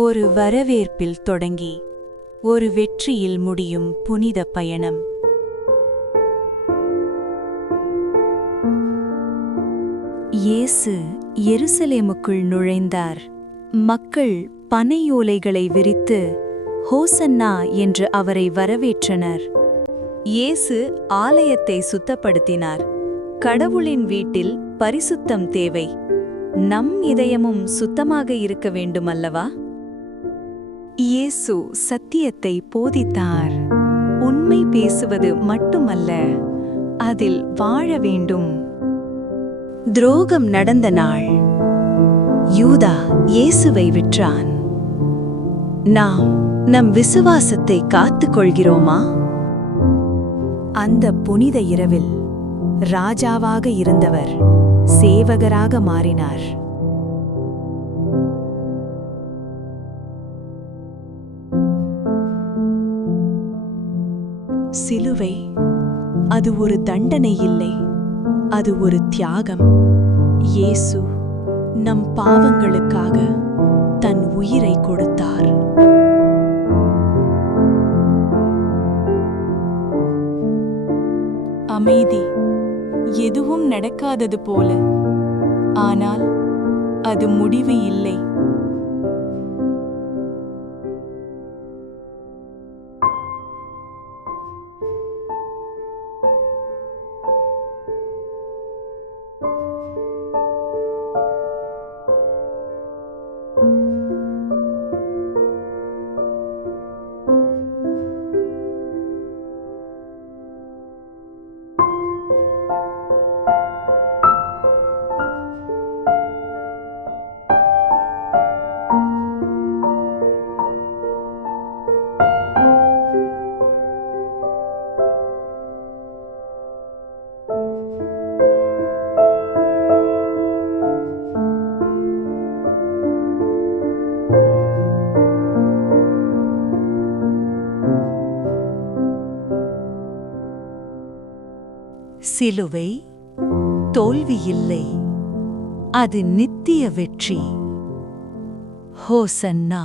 ஒரு வரவேற்பில் தொடங்கி ஒரு வெற்றியில் முடியும் புனித பயணம். இயேசு எருசலேமுக்குள் நுழைந்தார். மக்கள் பனையோலைகளை விரித்து ஹோசன்னா என்று அவரை வரவேற்றனர். இயேசு ஆலயத்தை சுத்தப்படுத்தினார். கடவுளின் வீட்டில் பரிசுத்தம் தேவை. நம் இதயமும் சுத்தமாக இருக்க வேண்டுமல்லவா? இயேசு சத்தியத்தை போதித்தார். உண்மை பேசுவது மட்டுமல்ல, அதில் வாழ வேண்டும். துரோகம் நடந்த நாள். யூதா இயேசுவை விற்றான். நாம் நம் விசுவாசத்தை காத்துக் கொள்கிறோமா? அந்த புனித இரவில் ராஜாவாக இருந்தவர் சேவகராக மாறினார். சிலுவை அது ஒரு தண்டனை இல்லை, அது ஒரு தியாகம். இயேசு நம் பாவங்களுக்காக தன் உயிரை கொடுத்தார். அமைதி எதுவும் நடக்காதது போல, ஆனால் அது முடிவு இல்லை. சிலுவை தோல்வி இல்லை, அது நித்திய வெற்றி. ஹோசன்னா.